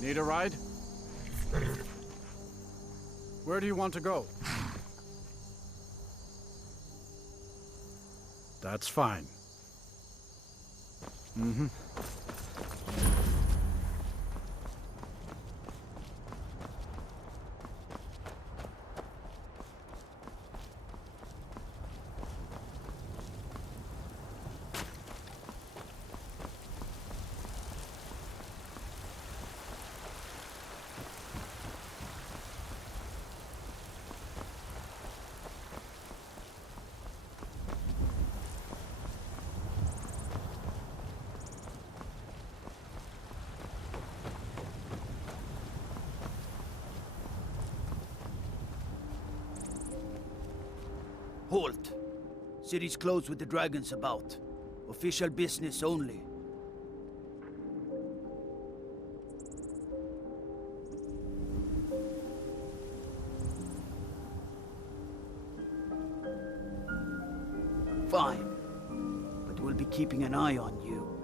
Need a ride? Where do you want to go? That's fine. Mm-hmm. Halt! City's closed with the dragons about. Official business only. Fine. But we'll be keeping an eye on you.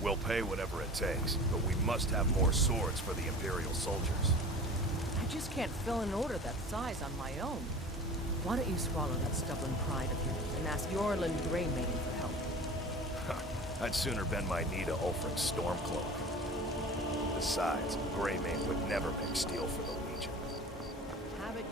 We'll pay whatever it takes, but we must have more swords for the Imperial soldiers. I just can't fill an order that size on my own. Why don't you swallow that stubborn pride of yours and ask Yorlin Greymane for help? I'd sooner bend my knee to Ulfric's Stormcloak. Besides, Greymane would never pick steel for the Legion. Have it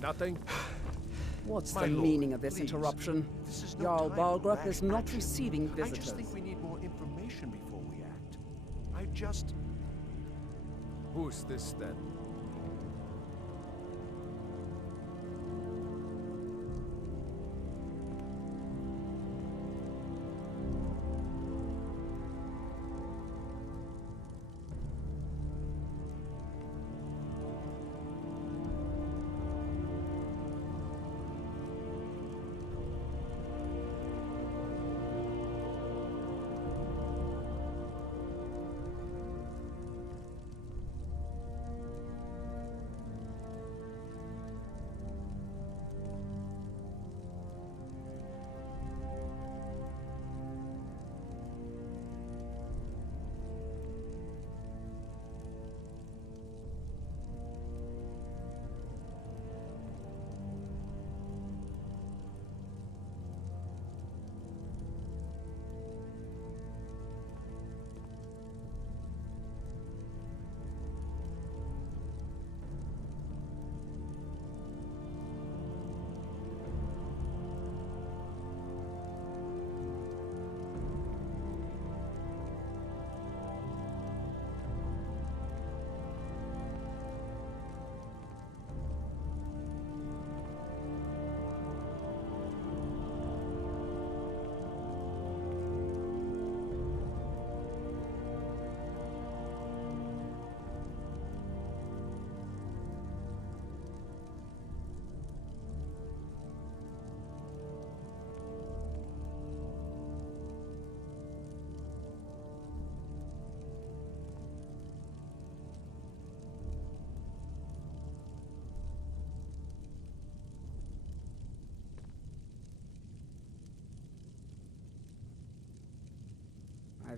Nothing? What's My the lord, meaning of this please. interruption? This is no Jarl time for Balgruuf rash is not action. receiving I visitors. just think we need more information before we act. I just... Who's this, then?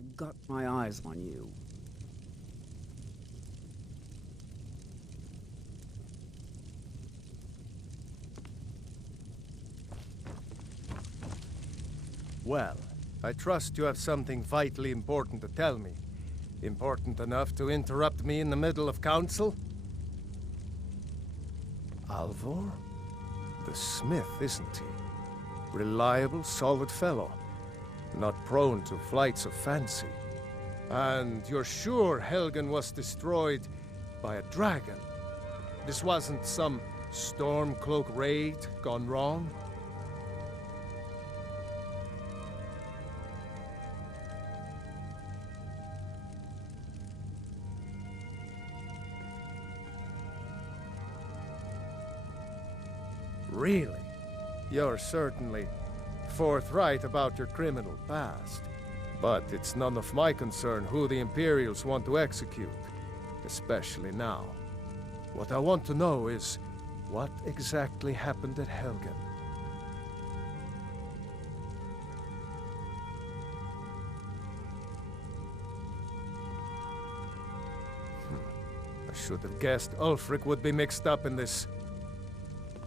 I've got my eyes on you. Well, I trust you have something vitally important to tell me. Important enough to interrupt me in the middle of council? Alvor? The smith, isn't he? Reliable, solid fellow. Not prone to flights of fancy. And you're sure Helgen was destroyed by a dragon? This wasn't some Stormcloak raid gone wrong? Really? You're certainly forthright about your criminal past. But it's none of my concern who the Imperials want to execute, especially now. What I want to know is, what exactly happened at Helgen? I should have guessed Ulfric would be mixed up in this.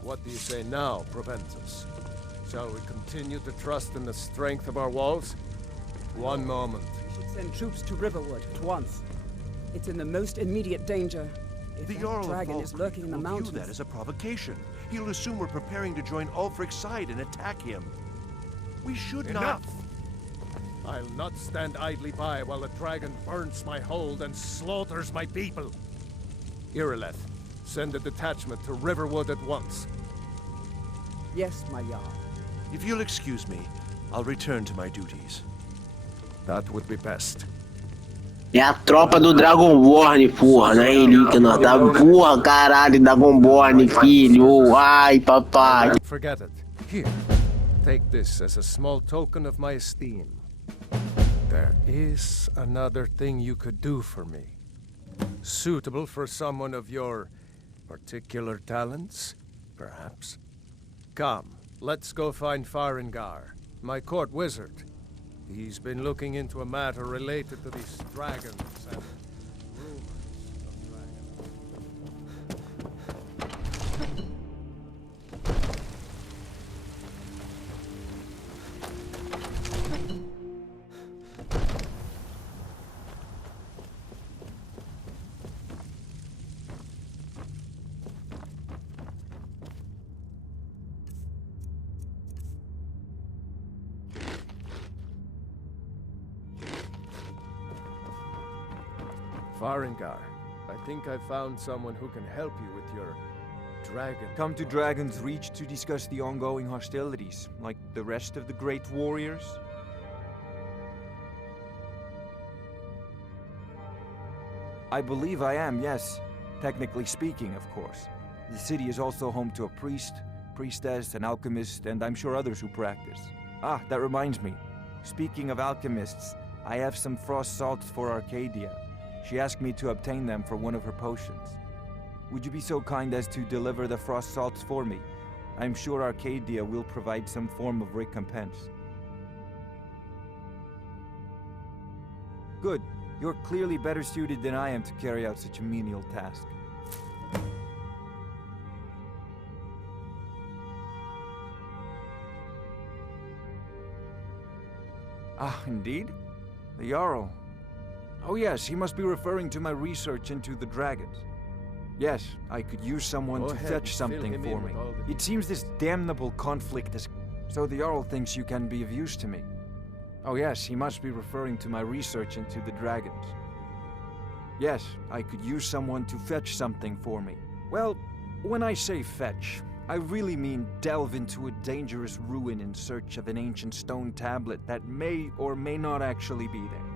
What do you say now, Proventus? Shall we continue to trust in the strength of our walls? One moment. We should send troops to Riverwood at once. It's in the most immediate danger. If The that Jarl of dragon is Valkyrie lurking in the will mountains. view that as a provocation. He'll assume we're preparing to join Ulfric's side and attack him. We should Enough! not... I'll not stand idly by while the dragon burns my hold and slaughters my people. Irileth, send a detachment to Riverwood at once. Yes, my Jarl. If you'll excuse me, I'll return to my duties. That would be best. É a tropa do Dragonborn, porra, não é relíquia, não. Tá porra, caralho, Dragonborn, filho. Ai, papai. Don't forget it. Here, take this as a small token of my esteem. There is another thing you could do for me. Suitable for someone of your particular talents, perhaps. Come, let's go find Farengar, my court wizard. He's been looking into a matter related to these dragons and rumors of dragons. Farengar, I think I found someone who can help you with your dragon. Come to Dragon's Reach to discuss the ongoing hostilities, like the rest of the great warriors? I believe I am, yes. Technically speaking, of course. The city is also home to a priest, priestess, an alchemist, and I'm sure others who practice. Ah, that reminds me. Speaking of alchemists, I have some frost salts for Arcadia. She asked me to obtain them for one of her potions. Would you be so kind as to deliver the frost salts for me? I'm sure Arcadia will provide some form of recompense. Good. You're clearly better suited than I am to carry out such a menial task. Ah, indeed? The Jarl. Oh yes, he must be referring to my research into the dragons. Yes, I could use someone Go to ahead, fetch fill something him for in me. with all the It seems this damnable conflict is... So the Jarl thinks you can be of use to me. Oh yes, he must be referring to my research into the dragons. Yes, I could use someone to fetch something for me. Well, when I say fetch, I really mean delve into a dangerous ruin in search of an ancient stone tablet that may or may not actually be there.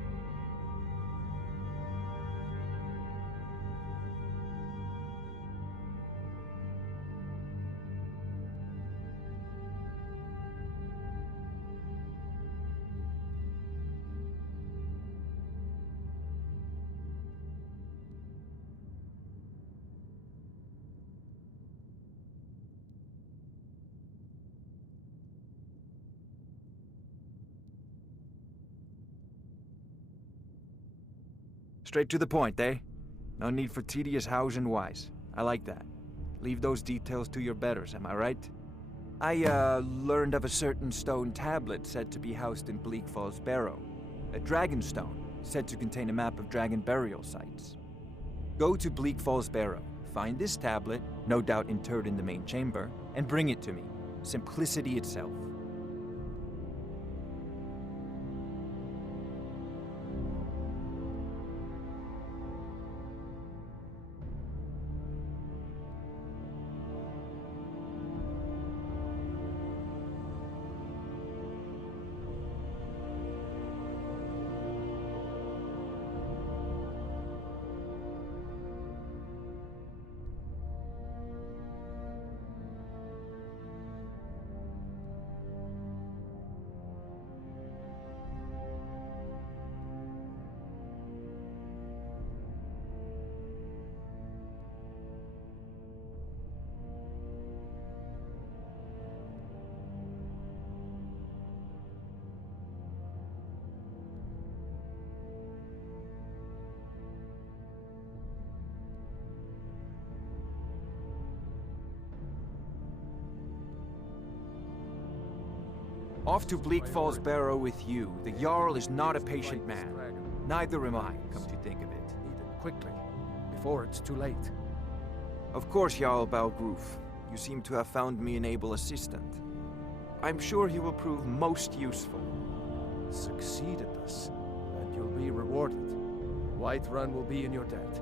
Straight to the point, eh? No need for tedious hows and whys. I like that. Leave those details to your betters, am I right? I, learned of a certain stone tablet said to be housed in Bleak Falls Barrow. A dragon stone, said to contain a map of dragon burial sites. Go to Bleak Falls Barrow, find this tablet, no doubt interred in the main chamber, and bring it to me. Simplicity itself. Off to Bleak Falls Barrow with you. The Jarl is not a patient man. Neither am I, come to think of it. Need it quickly, before it's too late. Of course, Jarl Balgroof. You seem to have found me an able assistant. I'm sure he will prove most useful. Succeeded us, and you'll be rewarded. Whiterun will be in your debt.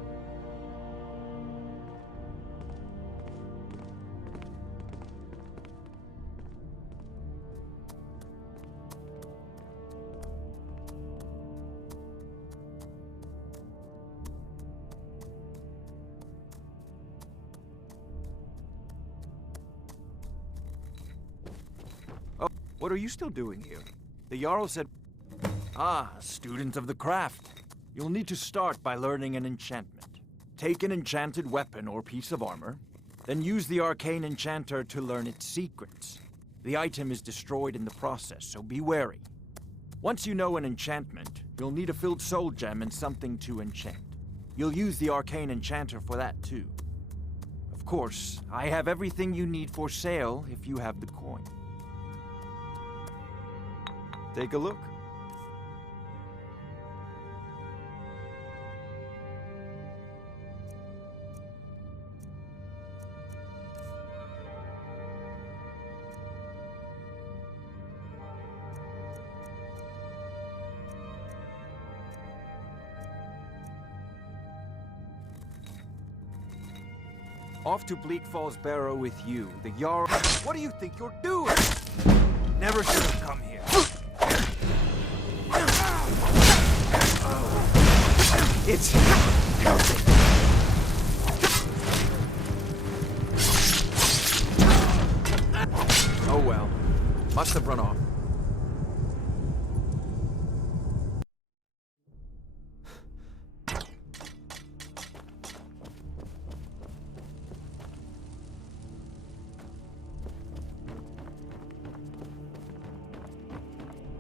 What are you still doing here? The Jarl said... Ah, student of the craft. You'll need to start by learning an enchantment. Take an enchanted weapon or piece of armor, then use the arcane enchanter to learn its secrets. The item is destroyed in the process, so be wary. Once you know an enchantment, you'll need a filled soul gem and something to enchant. You'll use the arcane enchanter for that too. Of course, I have everything you need for sale if you have the coin. Take a look. Off to Bleak Falls Barrow with you, the Jarl... What do you think you're doing? Never should have come here. It's healthy. Oh well. Must have run off.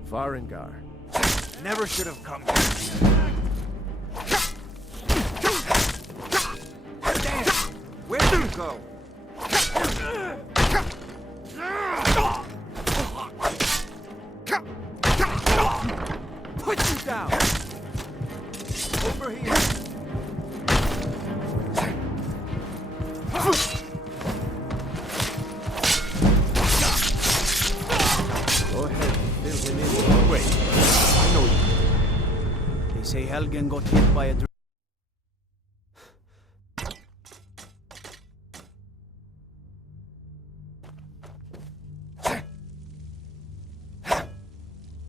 Varengar. Never should have come here. Damn! Where do you go? Put you down! Over here! Go ahead, fill him in. Wait, I know you. They say Helgen got hit by a